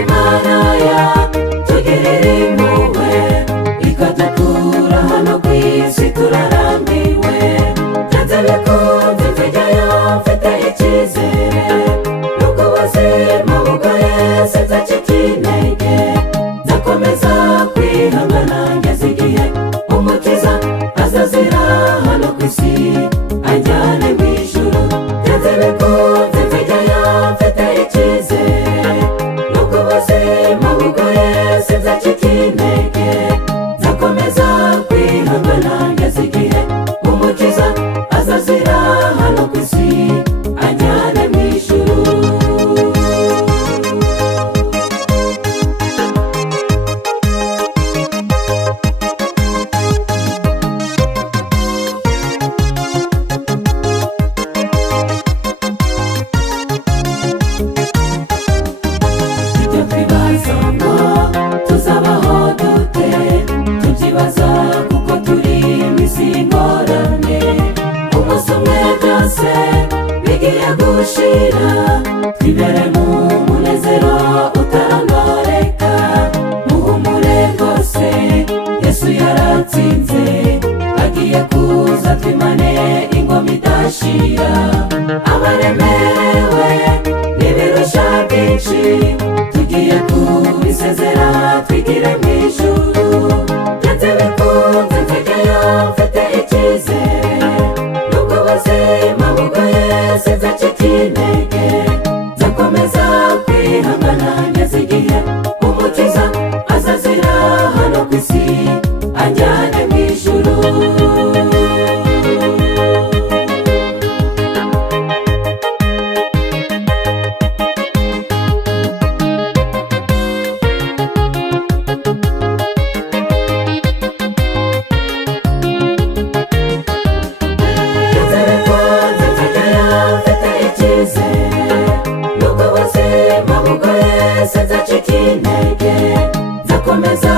Imana yatugirira impuhwe ikadukura hano ku isi turarambiwe, byanze bikunze nzajyayo mfite icyizere, nubwo ubuzima bugoye sinzacika intege, nzakomeza kwihangana ngeze igihe umukiza azazira hano ku isi anjyane mu ijuru. Byanze bikunze nzajyayo mfite icyizere, nubwo ubuzima bugoye sinzacika intege, nzakomeza kwihangana ngeze igihe umukiza azazira hano ku isi anjyane mu ijuru. Ibyo twibaza ngo tuzabaho dute, tubyibaza kuko turi mu isi y'ingorane, umunsi umwe byose bigiye gushira, twibere mu munezero utarondoreka. Muhumure rwose Yesu yaratsinze, agiye kuza twimane ingoma idashira. Abaremerewe n'ibirusha byinshi tugiye kubisezera twigire mu ijuru. Byanze bikunze nzajyayo mfite icyizere, nubwo ubuzima bugoye sinzacika intege, nzakomeza kwihangana ngeze igihe umukiza azazira hano ku isi anjyane mu ijuru. Byanze bikunze nzajyayo mfite icyizere, nubwo ubuzima bugoye sinzacika intege, nzakomeza